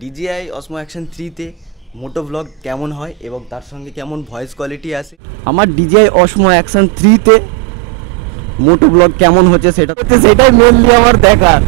DJI Osmo Action 3 তে মোটো blog কেমন হয় এবং তার সঙ্গে কেমন ভয়েস কোয়ালিটি আসে। আমার DJI Osmo Action 3 তে মোটো ব্লগ কেমন হচ্ছে সেটাই মেনলি আমার দেখার।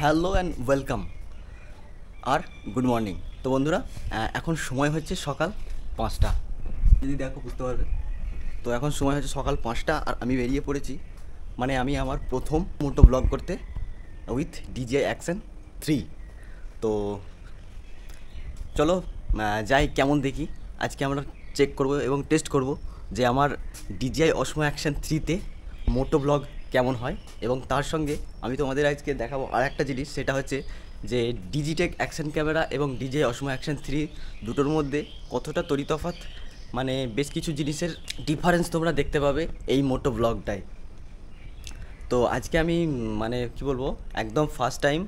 হ্যালো অ্যান্ড ওয়েলকাম আর গুড মর্নিং। তো বন্ধুরা, এখন সময় হচ্ছে সকাল 5টা, যদি দেখো বুঝতে পারবে। তো এখন সময় হচ্ছে সকাল 5টা আর আমি বেরিয়ে পড়েছি, মানে আমি আমার প্রথম মোটো ব্লগ করতে উইথ DJI Action 3। তো চলো যাই, কেমন দেখি। আজকে আমরা চেক করব এবং টেস্ট করব যে আমার DJI Osmo Action 3 তে মোটো ব্লগ কেমন হয়, এবং তার সঙ্গে আমি তোমাদের আজকে দেখাবো আর একটা জিনিস, সেটা হচ্ছে যে ডিজিটেক অ্যাকশন ক্যামেরা এবং DJI Osmo Action 3 দুটোর মধ্যে কতটা তফাৎ, মানে বেশ কিছু জিনিসের ডিফারেন্স তোমরা দেখতে পাবে এই মোটো ব্লগটায়। তো আজকে আমি মানে কি বলবো, একদম ফার্স্ট টাইম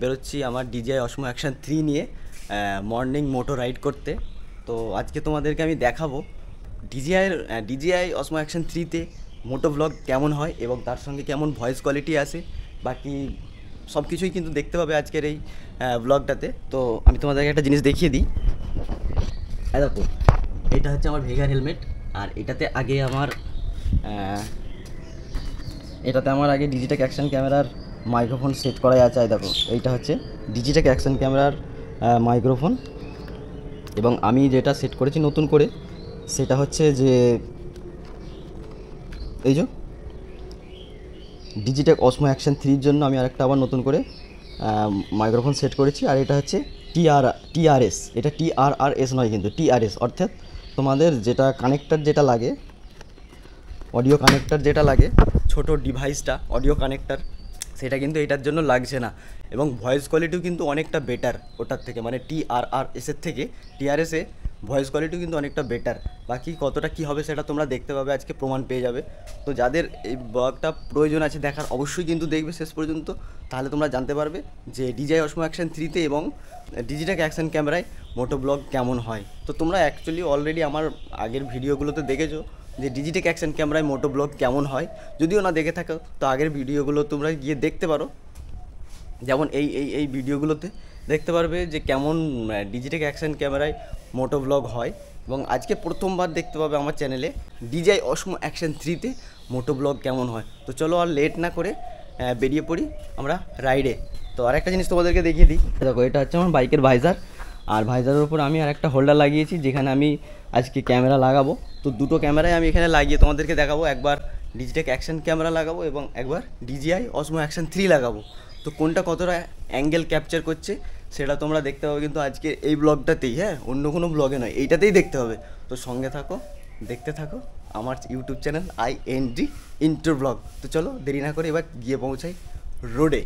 বেরোচ্ছি আমার DJI Osmo Action 3 নিয়ে মর্নিং মোটো রাইড করতে। তো আজকে তোমাদেরকে আমি দেখাবো DJI Osmo Action 3 তে মোটো ব্লগ কেমন হয় এবং তার সঙ্গে কেমন ভয়েস কোয়ালিটি আসে, বাকি সব কিছুই কিন্তু দেখতে পাবে আজকের এই ব্লগটাতে। তো আমি তোমাদেরকে একটা জিনিস দেখিয়ে দিই। দেখো, এটা হচ্ছে আমার ভেগার হেলমেট, আর এটাতে আমার আগে ডিজিটেক অ্যাকশন ক্যামেরার মাইক্রোফোন সেট করাই আছে। দেখো, এইটা হচ্ছে ডিজিটেক অ্যাকশন ক্যামেরার মাইক্রোফোন, এবং আমি যেটা সেট করেছি নতুন করে সেটা হচ্ছে যে এই যে ডিজিটেক Osmo Action 3 জন্য আমি আরেকটা আবার নতুন করে মাইক্রোফোন সেট করেছি। আর এটা হচ্ছে TRS, এটা TRRS নয় কিন্তু TRS, অর্থাৎ তোমাদের যেটা কানেক্টার যেটা লাগে, অডিও কানেক্টার যেটা লাগে, ছোট ডিভাইসটা অডিও কানেক্টার, সেটা কিন্তু এটার জন্য লাগছে না, এবং ভয়েস কোয়ালিটিও কিন্তু অনেকটা বেটার ওটার থেকে, মানে TRRS-এর থেকে TRS-এ ভয়েস কোয়ালিটিও কিন্তু অনেকটা বেটার। বাকি কতটা কী হবে সেটা তোমরা দেখতে পাবে, আজকে প্রমাণ পেয়ে যাবে। তো যাদের এই ব্লগটা প্রয়োজন আছে দেখার, অবশ্যই কিন্তু দেখবে শেষ পর্যন্ত, তাহলে তোমরা জানতে পারবে যে DJI Osmo Action 3 তে এবং ডিজিটেক অ্যাকশন ক্যামেরায় মোটো ব্লগ কেমন হয়। তো তোমরা অ্যাকচুয়ালি অলরেডি আমার আগের ভিডিওগুলোতে দেখেছো যে ডিজিটেক অ্যাকশন ক্যামেরায় মোটো ব্লগ কেমন হয়। যদিও না দেখে থাকো তো আগের ভিডিওগুলো তোমরা গিয়ে দেখতে পারো, যেমন এই ভিডিওগুলোতে দেখতে পারবে যে কেমন ডিজিটেক অ্যাকশন ক্যামেরায় মোটো ব্লগ হয়। এবং আজকে প্রথমবার দেখতে পাবে আমার চ্যানেলে DJI Osmo Action 3 তে মোটো ব্লগ কেমন হয়। তো চলো আর লেট না করে বেরিয়ে পড়ি আমরা রাইডে। তো আরেকটা জিনিস তোমাদেরকে দেখিয়ে দিই। দেখো, এটা হচ্ছে আমার বাইকের ভাইজার, আর ভাইজারের উপর আমি আরেকটা হোল্ডার লাগিয়েছি যেখানে আমি আজকে ক্যামেরা লাগাবো। তো দুটো ক্যামেরাই আমি এখানে লাগিয়ে তোমাদেরকে দেখাবো, একবার ডিজিটেক অ্যাকশন ক্যামেরা লাগাবো এবং একবার DJI Osmo Action 3 লাগাবো। তো কোনটা কতটা অ্যাঙ্গেল ক্যাপচার করছে সেটা তোমরা দেখতে পাবে কিন্তু আজকে এই ব্লগটাতেই, হ্যাঁ, অন্য কোনো ব্লগে নয়, এইটাতেই দেখতে হবে। তো সঙ্গে থাকো, দেখতে থাকো আমার YouTube channel IND inter blog. তো চলো দেরি না করে এবার গিয়ে পৌঁছাই রোডে।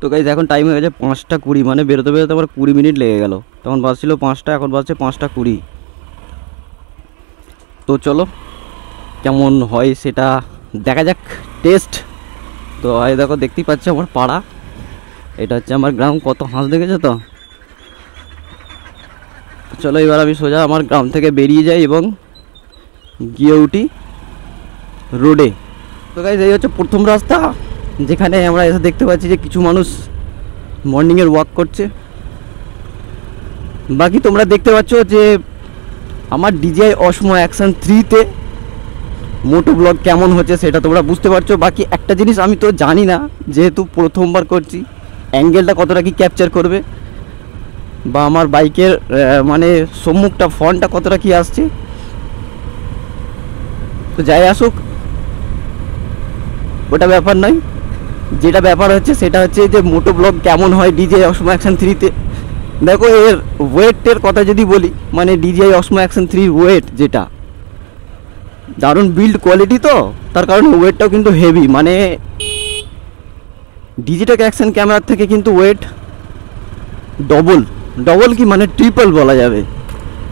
তো গাইজ এখন টাইম হয়ে গেছে 5:20, মানে বেরোতে বেরোতে আমার 20 মিনিট লেগে গেল। তখন বাজছিল 5টা, এখন বাজছে 5:20। তো চলো কেমন হয় সেটা দেখা যাক, টেস্ট। তো এই দেখো, দেখতেই পাচ্ছ আমার পাড়া, এটা হচ্ছে আমার গ্রাম। কত হাঁস দেখেছো তো। চলো এবার আমি সোজা আমার গ্রাম থেকে বেরিয়ে যাই এবং গিয়ে উঠি রোডে। তো গাইজ এই হচ্ছে প্রথম রাস্তা, যেখানে আমরা এসে দেখতে পাচ্ছি যে কিছু মানুষ মর্নিংয়ের ওয়াক করছে। বাকি তোমরা দেখতে পাচ্ছ যে আমার DJI Osmo Action 3 তে মোটো ব্লগ কেমন হচ্ছে সেটা তোমরা বুঝতে পারছো। বাকি একটা জিনিস আমি তো জানি না, যেহেতু প্রথমবার করছি, অ্যাঙ্গেলটা কতটা কি ক্যাপচার করবে, বা আমার বাইকের মানে সম্মুখটা ফ্রন্টটা কতটা কি আসছে। তো যাই আসুক, ওটা ব্যাপার নয়, যেটা ব্যাপার হচ্ছে সেটা হচ্ছে যে মোটো ব্লগ কেমন হয় DJI Osmo Action 3 তে। দেখো, এর ওয়েটের কথা যদি বলি, মানে DJI Osmo Action 3 ওয়েট যেটা, দারুণ বিল্ড কোয়ালিটি, তো তার কারণে ওয়েটটাও কিন্তু হেভি, মানে ডিজিটেক অ্যাকশন ক্যামেরার থেকে কিন্তু ওয়েট ডবল, ডবল কি মানে ট্রিপল বলা যাবে,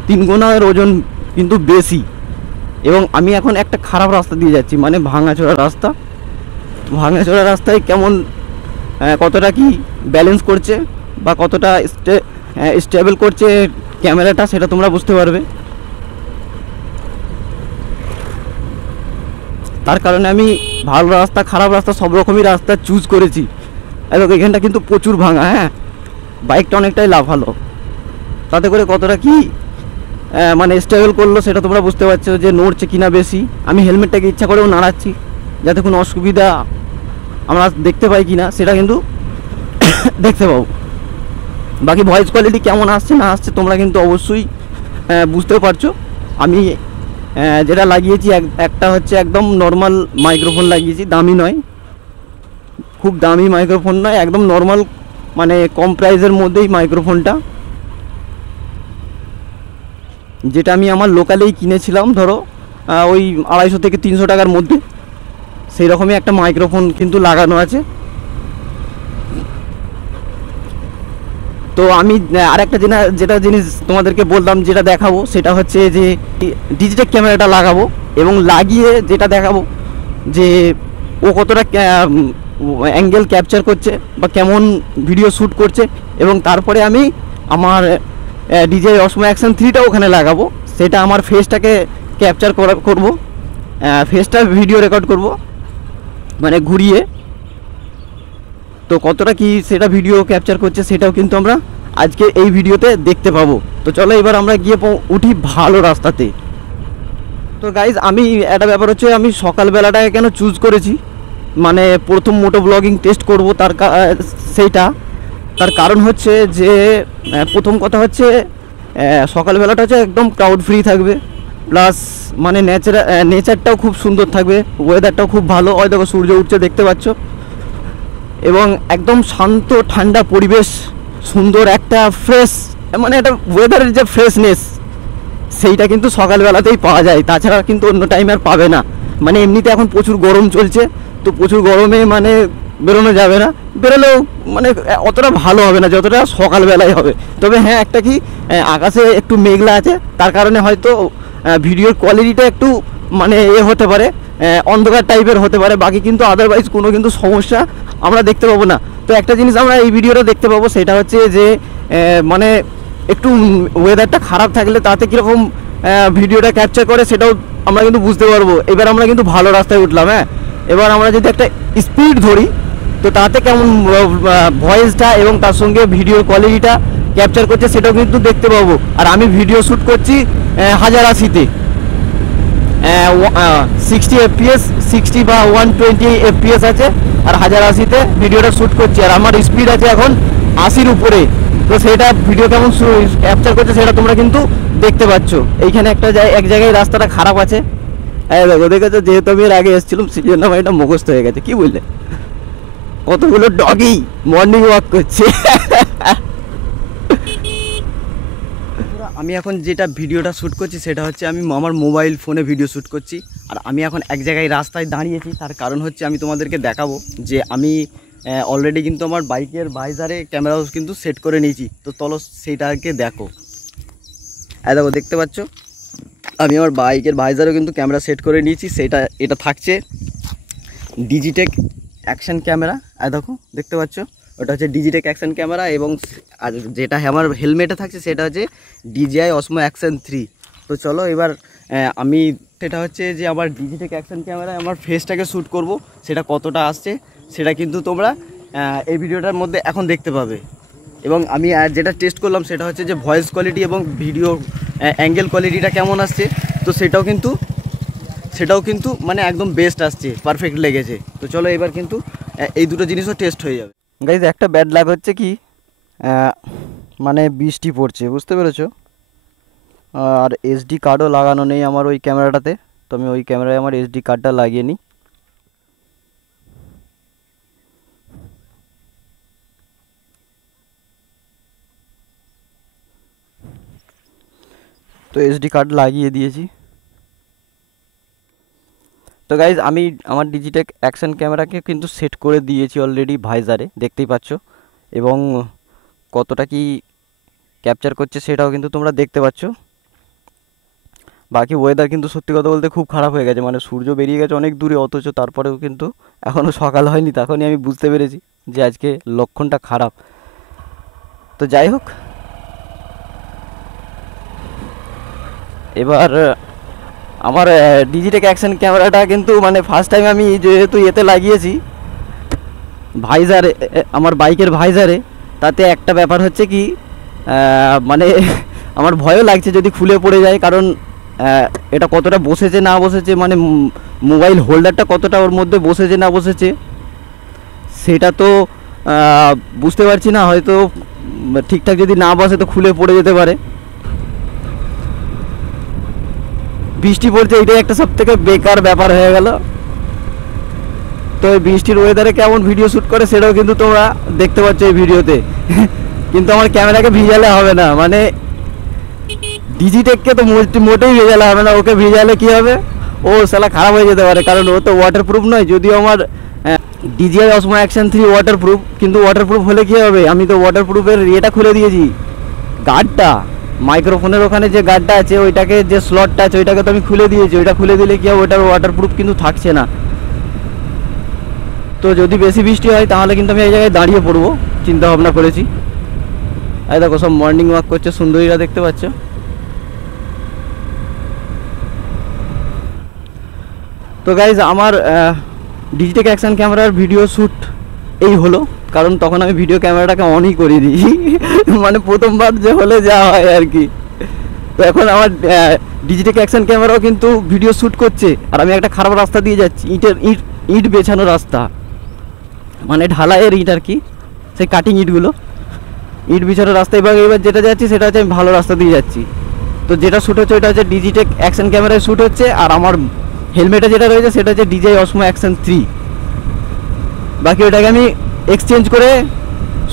3 গুণের ওজন কিন্তু বেশি। এবং আমি এখন একটা খারাপ রাস্তা দিয়ে যাচ্ছি, মানে ভাঙাচোরা রাস্তা। ভাঙাচোরা রাস্তায় কেমন কতটা কি ব্যালেন্স করছে বা কতটা স্টেবল করছে ক্যামেরাটা, সেটা তোমরা বুঝতে পারবে। তার কারণে আমি ভালো রাস্তা খারাপ রাস্তা সব রকমই রাস্তা চুজ করেছি। এবং এখানটা কিন্তু প্রচুর ভাঙা, হ্যাঁ বাইকটা অনেকটাই লাফালো, তাতে করে কতটা কি মানে স্টেবল করলো সেটা তোমরা বুঝতে পারছো যে নড়ছে কিনা বেশি। আমি হেলমেটটাকে ইচ্ছা করেও নাড়াচ্ছি যাতে কোনো অসুবিধা আমরা দেখতে পাই কিনা সেটা কিন্তু দেখতে পাবো। বাকি ভয়েস কোয়ালিটি কেমন আসছে না আসছে তোমরা কিন্তু অবশ্যই বুঝতেও পারছো। আমি যেটা লাগিয়েছি একটা হচ্ছে একদম নর্মাল মাইক্রোফোন লাগিয়েছি, দামি নয়, খুব দামি মাইক্রোফোন নয়, একদম নর্মাল মানে কম প্রাইসের মধ্যেই মাইক্রোফোনটা, যেটা আমি আমার লোকালেই কিনেছিলাম ধরো ওই 250 থেকে 300 টাকার মধ্যে। সেই রকমই একটা মাইক্রোফোন কিন্তু লাগানো আছে। তো আমি আরেকটা যেটা জিনিস তোমাদেরকে বললাম, যেটা দেখাবো সেটা হচ্ছে যে ডিজিটেক ক্যামেরাটা লাগাবো এবং লাগিয়ে যেটা দেখাবো যে ও কতটা অ্যাঙ্গেল ক্যাপচার করছে বা কেমন ভিডিও শ্যুট করছে। এবং তারপরে আমি আমার DJI Osmo Action 3টা ওখানে লাগাবো, সেটা আমার ফেসটাকে ক্যাপচার করবো, ফেসটা ভিডিও রেকর্ড করব মানে ঘুরিয়ে। তো কতটা কি সেটা ভিডিও ক্যাপচার করছে সেটাও কিন্তু আমরা আজকে এই ভিডিওতে দেখতে পাবো। তো চলো এবার আমরা গিয়ে উঠি ভালো রাস্তাতে। তো গাইজ আমি একটা ব্যাপার হচ্ছে, আমি সকালবেলাটাকে কেন চুজ করেছি, মানে প্রথম মোটো ব্লগিং টেস্ট করব তার কারণ হচ্ছে যে প্রথম কথা হচ্ছে সকালবেলাটা হচ্ছে একদম ক্রাউড ফ্রি থাকবে, প্লাস মানে নেচারটাও খুব সুন্দর থাকবে, ওয়েদারটাও খুব ভালো, ওই দেখো সূর্য উঠছে দেখতে পাচ্ছ, এবং একদম শান্ত ঠান্ডা পরিবেশ, সুন্দর একটা ফ্রেশ মানে একটা ওয়েদারের যে ফ্রেশনেস সেইটা কিন্তু সকালবেলাতেই পাওয়া যায়, তাছাড়া কিন্তু অন্য টাইমে আর পাবে না। মানে এমনিতে এখন প্রচুর গরম চলছে, তো প্রচুর গরমে মানে বেরোনো যাবে না, বেরোলেও মানে অতটা ভালো হবে না যতটা সকালবেলায় হবে। তবে হ্যাঁ একটা কি আকাশে একটু মেঘলা আছে, তার কারণে হয়তো ভিডিওর কোয়ালিটিটা একটু মানে হতে পারে, অন্ধকার টাইপের হতে পারে, বাকি কিন্তু আদারওয়াইজ কোনো কিন্তু সমস্যা আমরা দেখতে পাবো না। তো একটা জিনিস আমরা এই ভিডিওটা দেখতে পাবো, সেটা হচ্ছে যে মানে একটু ওয়েদারটা খারাপ থাকলে তাতে কীরকম ভিডিওটা ক্যাপচার করে সেটাও আমরা কিন্তু বুঝতে পারবো। এবার আমরা কিন্তু ভালো রাস্তায় উঠলাম, হ্যাঁ এবার আমরা যদি একটা স্পিড ধরি তো তাতে কেমন ভয়েসটা এবং তার সঙ্গে ভিডিও কোয়ালিটিটা ক্যাপচার করছে সেটাও কিন্তু দেখতে পাবো। আর আমি ভিডিও শ্যুট করছি 1080-তে, 60 FPS 60 বা 120 FPS আছে, আর 1080-তে ভিডিওটা শ্যুট করছি, আর আমার স্পিড আছে এখন 80-র উপরে। তো সেটা ভিডিও কেমন ক্যাপচার করছে সেটা তোমরা কিন্তু দেখতে পাচ্ছ। এইখানে এক জায়গায় রাস্তাটা খারাপ আছে, দেখো দেখেছো, যেহেতু আমি এর আগে এসেছিলাম সেই জন্য আমার এটা মুখস্থ হয়ে গেছে। কি বললে, কতগুলো ডগি মর্নিং ওয়াক করছে। আমি এখন যেটা ভিডিওটা শ্যুট করছি সেটা হচ্ছে আমি আমার মোবাইল ফোনে ভিডিও শ্যুট করছি, আর আমি এখন এক জায়গায় রাস্তায় দাঁড়িয়েছি। তার কারণ হচ্ছে আমি তোমাদেরকে দেখাবো যে আমি অলরেডি কিন্তু আমার বাইকের ভাইজারে ক্যামেরাও কিন্তু সেট করে নিয়েছি। তো চলো সেইটাকে দেখো, দেখো দেখতে পাচ্ছ আমি আমার বাইকের ভাইজারেও কিন্তু ক্যামেরা সেট করে নিয়েছি। এটা থাকছে ডিজিটেক অ্যাকশন ক্যামেরা, দেখো দেখতে পাচ্ছ ওটা হচ্ছে ডিজিটেক অ্যাকশন ক্যামেরা, এবং যেটা আমার হেলমেটে থাকছে সেটা হচ্ছে DJI Osmo Action 3। তো চলো এবার আমি সেটা হচ্ছে যে আমার ডিজিটেক অ্যাকশন ক্যামেরায় আমার ফেসটাকে শ্যুট করব, সেটা কতটা আসছে সেটা কিন্তু তোমরা এই ভিডিওটার মধ্যে এখন দেখতে পাবে। এবং আমি যেটা টেস্ট করলাম সেটা হচ্ছে যে ভয়েস কোয়ালিটি এবং ভিডিও অ্যাঙ্গেল কোয়ালিটিটা কেমন আসছে, তো সেটাও কিন্তু মানে একদম বেস্ট আসছে, পারফেক্ট লেগেছে। তো চলো এবার কিন্তু এই দুটো জিনিসও টেস্ট হয়ে যাবে। গাইজ একটা ব্যাড লাগ হচ্ছে কি মানে বৃষ্টি পড়ছে, বুঝতে পেরেছো, আর SD কার্ডও লাগানো নেই আমার ওই ক্যামেরাটাতে, তো আমি ওই ক্যামেরায় আমার SD কার্ডটা লাগিয়ে নিই। তো SD কার্ড লাগিয়ে দিয়েছি। তো গাইজ আমি আমার ডিজিটেক অ্যাকশন ক্যামেরাকে কিন্তু সেট করে দিয়েছি অলরেডি ভাইজারে, দেখতেই পাচ্ছ, এবং কতটা কি ক্যাপচার করছে সেটাও কিন্তু তোমরা দেখতে পাচ্ছ। বাকি ওয়েদার কিন্তু সত্যি কথা বলতে খুব খারাপ হয়ে গেছে, মানে সূর্য বেরিয়ে গেছে অনেক দূরে, অথচ তারপরেও কিন্তু এখনও সকাল হয়নি। তখনই আমি বুঝতে পেরেছি যে আজকে লক্ষণটা খারাপ। তো যাই হোক, এবার আমার ডিজিটেক অ্যাকশন ক্যামেরাটা কিন্তু মানে ফার্স্ট টাইম আমি যেহেতু এতে লাগিয়েছি ভাইজারে, আমার বাইকের ভাইজারে, তাতে একটা ব্যাপার হচ্ছে কি মানে আমার ভয়ও লাগছে যদি খুলে পড়ে যায়, কারণ এটা কতটা বসেছে না বসেছে, মানে মোবাইল হোল্ডারটা কতটা ওর মধ্যে বসেছে না বসেছে সেটা তো বুঝতে পারছি না। হয়তো ঠিকঠাক যদি না বসে তো খুলে পড়ে যেতে পারে। বৃষ্টি পড়ছে, এটাই একটা সব থেকে বেকার ব্যাপার হয়ে গেল। তো এই বৃষ্টির ওয়েদারে কেমন ভিডিও শ্যুট করে সেটাও কিন্তু তোমরা দেখতে পাচ্ছ এই ভিডিওতে। কিন্তু আমার ক্যামেরাকে ভিজালে হবে না, মানে ডিজিটেককে তো মোটেই ভেজালে হবে না। ওকে ভিজালে কি হবে, ও শালা খারাপ হয়ে যেতে পারে, কারণ ও তো ওয়াটারপ্রুফ নয়। যদিও আমার DJI Osmo Action 3 ওয়াটারপ্রুফ, কিন্তু ওয়াটারপ্রুফ হলে কি হবে, আমি তো ওয়াটারপ্রুফের ইয়েটা খুলে দিয়েছি, গার্ডটা, মাইক্রোফোনের ওখানে যে গার্ডটা আছে ওইটাকে, যে স্লটটা আছে ওইটাকে তো আমি খুলে দিয়েছি। ওইটা খুলে দিলে কি হবে, ওইটার ওয়াটারপ্রুফ কিন্তু থাকছে না। তো যদি বেশি বৃষ্টি হয় তাহলে কিন্তু আমি এই জায়গায় দাঁড়িয়ে পড়বো চিন্তা ভাবনা করেছি। এই দেখো সব মর্নিং ওয়াক করছে সুন্দরীরা, দেখতে পাচ্ছ। তো গাইজ আমার ডিজিটেক অ্যাকশন ক্যামেরার ভিডিও শ্যুট এই হলো, কারণ তখন আমি ভিডিও ক্যামেরাটাকে অনই করে দিই। মানে প্রথমবার যে হলে যা হয় আর কি। তো এখন আমার ডিজিটেক অ্যাকশন ক্যামেরাও কিন্তু ভিডিও শ্যুট করছে, আর আমি একটা খারাপ রাস্তা দিয়ে যাচ্ছি, ইট বেছানো রাস্তা, মানে ঢালাইয়ের ইট আর কি, সেই কাটিং ইটগুলো, ইট বিছানো রাস্তা। এবার যেটা যাচ্ছি সেটা হচ্ছে আমি ভালো রাস্তা দিয়ে যাচ্ছি। তো যেটা শ্যুট হচ্ছে ওইটা হচ্ছে ডিজিটেক অ্যাকশন ক্যামেরায় শ্যুট হচ্ছে, আর আমার হেলমেটে যেটা রয়েছে সেটা হচ্ছে DJI Osmo Action 3। বাকি ওটাকে আমি এক্সচেঞ্জ করে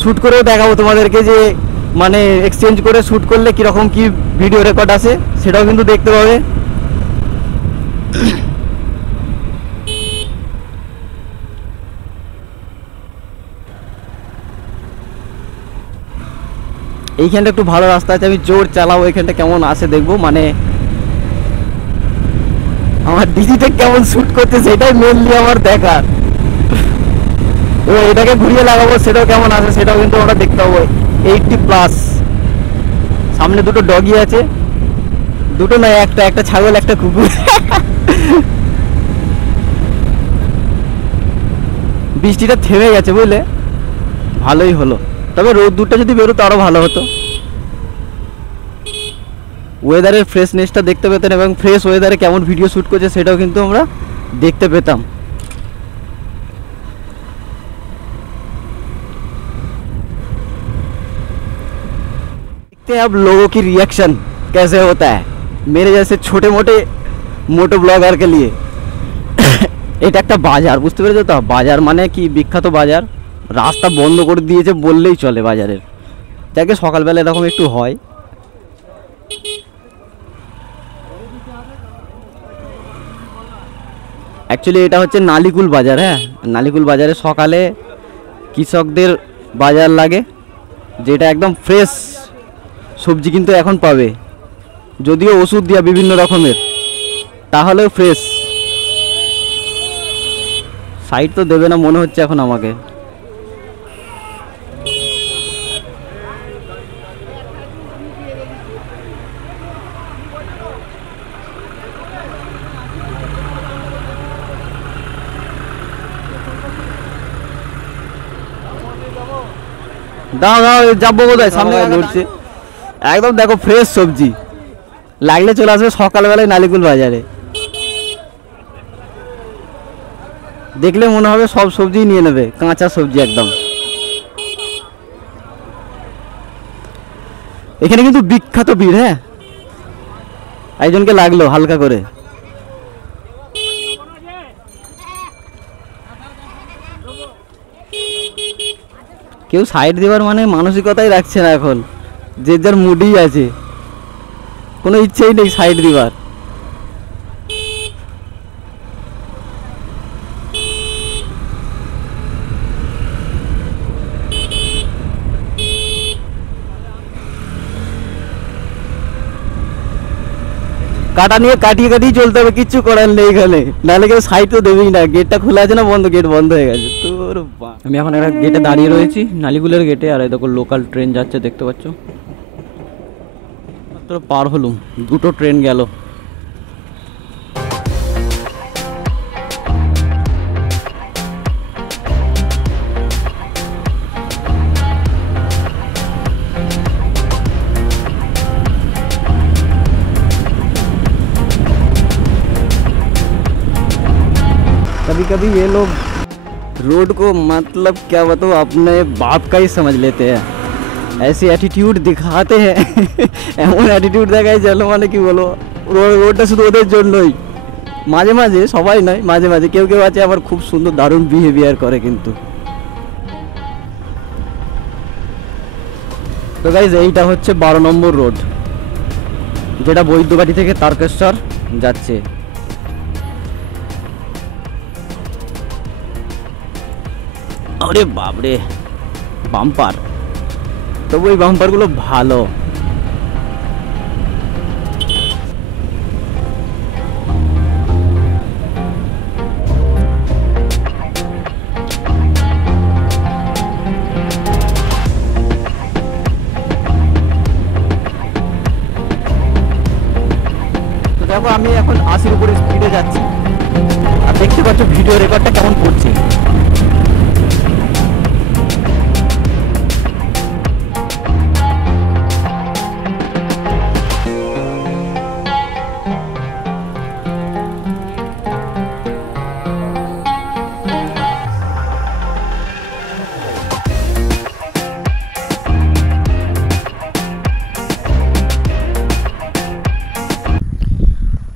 শ্যুট করেও দেখাবো তোমাদেরকে, যে মানে এক্সচেঞ্জ করে শ্যুট করলে কীরকম কী ভিডিও রেকর্ড আসে সেটাও কিন্তু দেখতে পাবে। এইখানটা একটু ভালো রাস্তা আছে, আমি জোর চালাবো, এইখানটা কেমন আসে দেখবো, মানে আমার ডিজিটেক কেমন শ্যুট করতে সেটাই মেনলি আমার দেখার। এটাকে ঘুরিয়ে লাগাবো, সেটাও কেমন আছে সেটাও কিন্তু আমরা দেখতে পাবো। 80+, সামনে দুটো ডগি আছে, দুটো নয় একটা ছাগল একটা কুকুর। বৃষ্টিটা থেমে গেছে বুঝলে, ভালোই হলো। তবে রোদ্দুরটা যদি বেরোতো আরো ভালো হতো, ওয়েদারের ফ্রেশনেসটা দেখতে পেতেন, এবং ফ্রেশ ওয়েদারে কেমন ভিডিও শ্যুট করছে সেটাও কিন্তু আমরা দেখতে পেতাম। देखते हैं अब लोगों की रिएक्शन कैसे होता है मेरे जैसे छोटे मोटे मोटो ब्लॉगर के लिए। এটা একটা বাজার, বুঝতে পেরেছো তো, বাজার মানে কি বিখ্যাত বাজার, রাস্তা বন্ধ করে দিয়েছে বললেই চলে বাজারের। যাকে সকালবেলা এরকম একটু হয়। অ্যাকচুয়ালি এটা হচ্ছে নালিকুল বাজার। হ্যাঁ, নালিকুল বাজারে সকালে কৃষকদের বাজার লাগে, যেটা একদম ফ্রেশ সবজি কিন্তু এখন পাবে, যদিও ওষুধ দেওয়া বিভিন্ন রকমের, তাহলেও ফ্রেশ। সাইড তো দেবে না মনে হচ্ছে এখন আমাকে। দাও দাও, যাবো কোথায়, সামনে ঘুরছে একদম। দেখো ফ্রেশ সবজি, লাগলে চলে আসবে সকালবেলায় নালিকুল বাজারে। দেখলে মনে হবে সব সবজি নিয়ে নেবে, কাঁচা সবজি একদম। এখানে কিন্তু বিখ্যাত ভিড়। হ্যাঁ, একজনকে লাগলো হালকা করে। কেউ সাইড দেওয়ার মানে মানসিকতাই রাখছে না এখন, যে যার মুডই আছে, কোনো ইচ্ছেই নেই সাইড দেওয়ার। কাটা নিয়ে কাটিয়ে কাটিয়ে চলতে হবে, কিচ্ছু করার নেই এখানে, নাহলে কেউ সাইড তো দেবেই না। গেটটা খোলা আছে না বন্ধ? গেট বন্ধ হয়ে গেছে তোর। আমি এখন একটা গেটে দাঁড়িয়ে রয়েছি, নালিগুলের গেটে। আর এই দেখো লোকাল ট্রেন যাচ্ছে, দেখতে পাচ্ছ। মাত্র পার হলুম, দুটো ট্রেন গেল। कभी कभी ये लोग रोड को मतलब क्या बताओ अपने बाप का ही समझ लेते हैं, ऐसी एटीट्यूड दिखाते हैं। এমন অ্যাটিটিউড দেখায় যেন মানে কি বলবো, রোডটা শুধু ওদের জন্যই। মাঝে মাঝে, সবাই নয়, মাঝে মাঝে কেউ কেউ আছে আবার খুব সুন্দর দারুণ বিহেভিয়ার করে কিন্তু। তো গাইজ এইটা হচ্ছে 12 নম্বর রোড, যেটা বৈদ্যবাটি থেকে তারকেশ্বর যাচ্ছে। আরে বাপরে, বাম্পার! তবু এই বাম্পারগুলো ভালো। তো দেখো আমি এখন 80-র উপরে স্পিডে যাচ্ছি, আর দেখতে পাচ্ছ ভিডিও রেকর্ডটা কেমন করছে।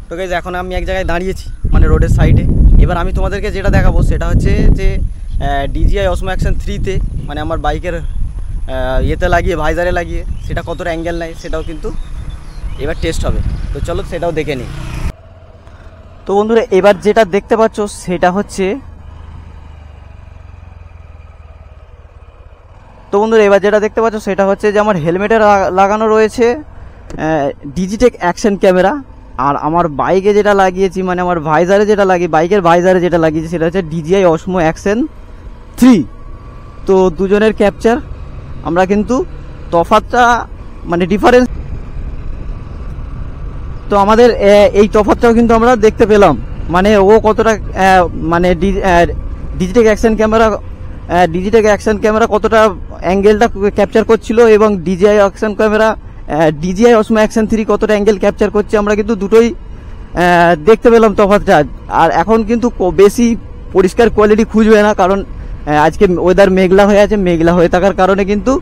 তো গাইজ এখন আমি এক জায়গায় দাঁড়িয়েছি, মানে রোডের সাইডে। এবার আমি তোমাদেরকে যেটা দেখাবো সেটা হচ্ছে যে ডিজিআই অসমো অ্যাকশন 3-তে, মানে আমার বাইকের ইয়েতে লাগিয়ে, ভাইজারে লাগিয়ে সেটা কতটা অ্যাঙ্গেল নেয় সেটাও কিন্তু এবার টেস্ট হবে। তো চলো সেটাও দেখে নিই। তো বন্ধুরা এবার যেটা দেখতে পাচ্ছ সেটা হচ্ছে, যে আমার হেলমেটে লাগানো রয়েছে ডিজিটেক অ্যাকশন ক্যামেরা। আর আমার বাইকে যেটা লাগিয়েছি, মানে আমার ভাইজারে যেটা লাগিয়ে, বাইকের ভাইজারে যেটা লাগিয়েছি সেটা হচ্ছে ডিজিআই অসমো অ্যাকশন 3। তো দুজনের ক্যাপচার আমরা কিন্তু তফাৎটা, মানে ডিফারেন্স, তো আমাদের এই তফাৎটাও কিন্তু আমরা দেখতে পেলাম। মানে ও কতটা মানে ডিজিটেক অ্যাকশন ক্যামেরা কতটা অ্যাঙ্গেলটা ক্যাপচার করছিল, এবং DJI action camera, DJI অসমো action 3 কতটা অ্যাঙ্গেল ক্যাপচার করছে, আমরা কিন্তু দুটোই দেখতে পেলাম তফাৎটা। আর এখন কিন্তু বেশি পরিষ্কার কোয়ালিটি খুঁজবে না, কারণ আজকে ওয়েদার মেঘলা হয়ে আছে, মেঘলা হয়ে থাকার কারণে কিন্তু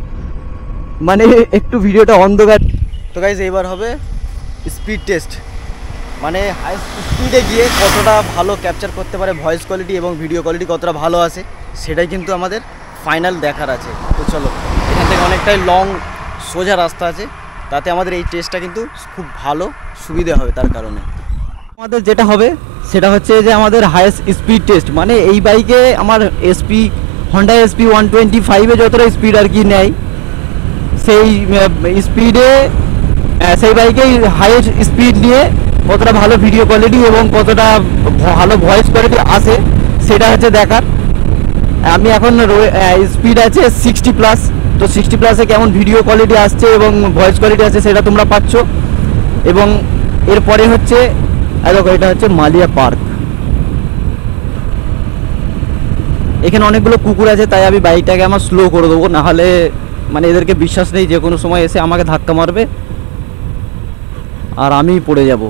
মানে একটু ভিডিওটা অন্ধকার। তো গাইজ এবার হবে স্পিড টেস্ট, মানে হাই স্পিডে গিয়ে কতটা ভালো ক্যাপচার করতে পারে ভয়েস কোয়ালিটি এবং ভিডিও কোয়ালিটি কতটা ভালো আছে, সেটাই কিন্তু আমাদের ফাইনাল দেখার আছে। তো চলো, এখান থেকে অনেকটাই লং সোজা রাস্তা আছে, তাতে আমাদের এই টেস্টটা কিন্তু খুব ভালো সুবিধা হবে। তার কারণে আমাদের যেটা হবে সেটা হচ্ছে যে আমাদের হাইয়েস্ট স্পিড টেস্ট, মানে এই বাইকে আমার এসপি, হন্ডা এসপি 125-এ যতটা স্পিড আর কি নেয়, সেই স্পিডে সেই বাইকে হাইয়েস্ট স্পিড নিয়ে কতটা ভালো ভিডিও কোয়ালিটি এবং কতটা ভালো ভয়েস কোয়ালিটি আসে সেটা হচ্ছে দেখার। আমি এখন স্পিড আছে 60+, তো 60+-এ কেমন ভিডিও কোয়ালিটি আসছে এবং ভয়েস কোয়ালিটি আসছে সেটা তোমরা পাচ্ছ। এবং এরপরে হচ্ছে দেখো, এটা হচ্ছে মালিয়া পার্ক। এখানে অনেকগুলো কুকুর আছে, তাই আমি বাইকটাকে আমার স্লো করে দেবো, নাহলে মানে এদেরকে বিশ্বাস নেই, যে কোনো সময় এসে আমাকে ধাক্কা মারবে আর আমি পড়ে যাব।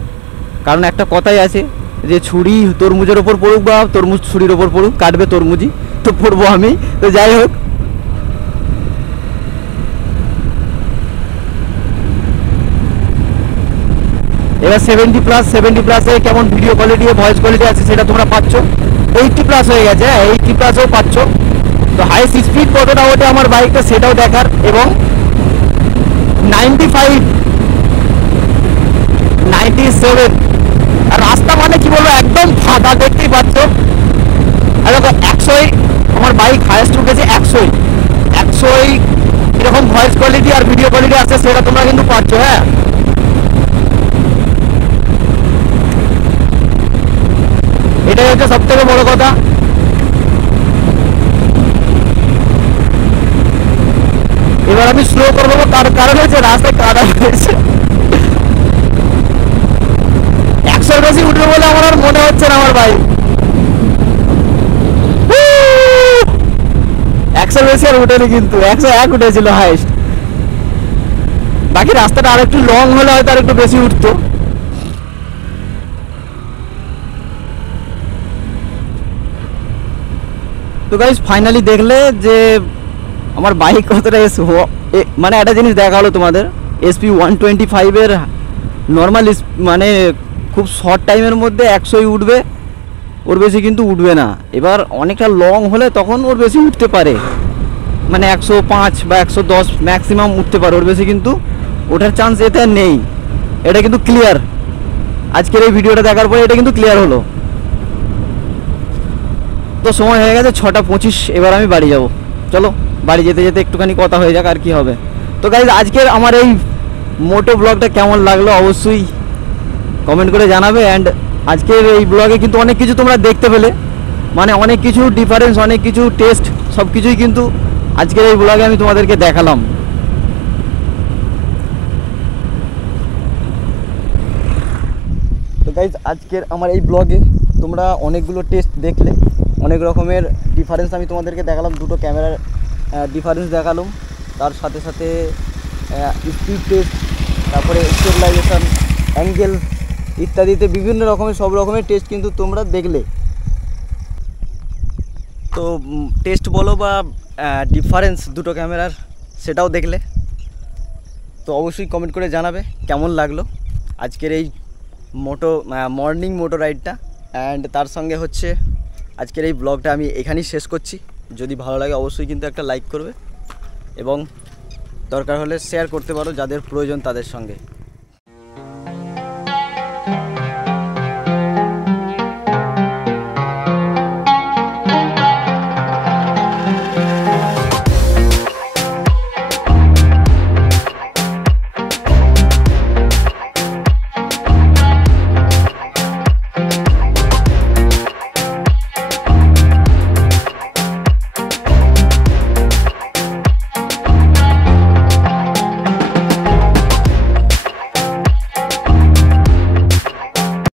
কারণ একটা কথাই আছে যে ছুরি তরমুজের ওপর পড়ুক বা তরমুজ ছুরির ওপর পড়ুক, কাটবে তরমুজই, তো পড়বো আমি। তো যাই হোক, এবার 70+, কেমন ভিডিও কোয়ালিটি ভয়েস কোয়ালিটি আছে সেটা তোমরা পাচ্ছ। 80+ হয়ে গেছে, 80+ও পাচ্ছ। তো হাইস্ট স্পিড কতটা ওঠে আমার বাইকটা সেটাও দেখার, এবং 95, 97। আর রাস্তা মানে কি বলবো, একদম ফাঁকা, দেখতেই পাচ্ছ। আর দেখো 100 আমার বাইক হাইস্ট উঠেছে, 100 এরকম ভয়েস কোয়ালিটি আর ভিডিও কোয়ালিটি আছে সেটা তোমরা কিন্তু পাচ্ছ। হ্যাঁ, হচ্ছে সব থেকে বড় কথা। এবার আমি স্লো করে দেবো, তার কারণ হচ্ছে রাস্তায় কাদা হয়েছে। 100 বেশি উঠবে বলে আমার আর মনে হচ্ছে না আমার ভাই। 100 বেশি আর উঠেনি, কিন্তু 101 উঠেছিল হাইস্ট। বাকি রাস্তাটা আর একটু লং হলে হয়তো আর একটু বেশি উঠতো। তো গাইস ফাইনালি দেখলে যে আমার বাইক কতটা মানে একটা জিনিস দেখা হলো তোমাদের, SP 125-এর নর্মাল মানে খুব শর্ট টাইমের মধ্যে 100ই উঠবে, ওর বেশি কিন্তু উঠবে না। এবার অনেকটা লং হলে তখন ওর বেশি উঠতে পারে, মানে 105 বা 110 ম্যাক্সিমাম উঠতে পারে, ওর বেশি কিন্তু ওঠার চান্স এতে নেই। এটা কিন্তু ক্লিয়ার, আজকের এই ভিডিওটা দেখার পরে এটা কিন্তু ক্লিয়ার হলো। তো সময় হয়ে গেছে 6:25, এবার আমি বাড়ি যাব। চলো বাড়ি যেতে যেতে একটুখানি কথা হয়ে যাক, আর কি হবে। তো গাইজ আজকের আমার এই মোটো ব্লগটা কেমন লাগলো অবশ্যই কমেন্ট করে জানাবে। অ্যান্ড আজকের এই ব্লগে কিন্তু অনেক কিছু তোমরা দেখতে পেলে, মানে অনেক কিছু ডিফারেন্স, অনেক কিছু টেস্ট, সব কিছুই কিন্তু আজকের এই ব্লগে আমি তোমাদেরকে দেখালাম। তো গাইজ আজকের আমার এই ব্লগে তোমরা অনেকগুলো টেস্ট দেখলে, অনেক রকমের ডিফারেন্স আমি তোমাদেরকে দেখালাম, দুটো ক্যামেরার ডিফারেন্স দেখালাম, তার সাথে সাথে স্পিড টেস্ট, তারপরে স্টেবিলাইজেশন, অ্যাঙ্গেল ইত্যাদিতে বিভিন্ন রকমের সব রকমের টেস্ট কিন্তু তোমরা দেখলে। তো টেস্ট বলো বা ডিফারেন্স দুটো ক্যামেরার সেটাও দেখলে। তো অবশ্যই কমেন্ট করে জানাবে কেমন লাগলো আজকের এই মর্নিং মোটো রাইডটা। অ্যান্ড তার সঙ্গে হচ্ছে আজকের এই ব্লগটা আমি এখানেই শেষ করছি। যদি ভালো লাগে অবশ্যই কিন্তু একটা লাইক করবে এবং দরকার হলে শেয়ার করতে পারো যাদের প্রয়োজন তাদের সঙ্গে।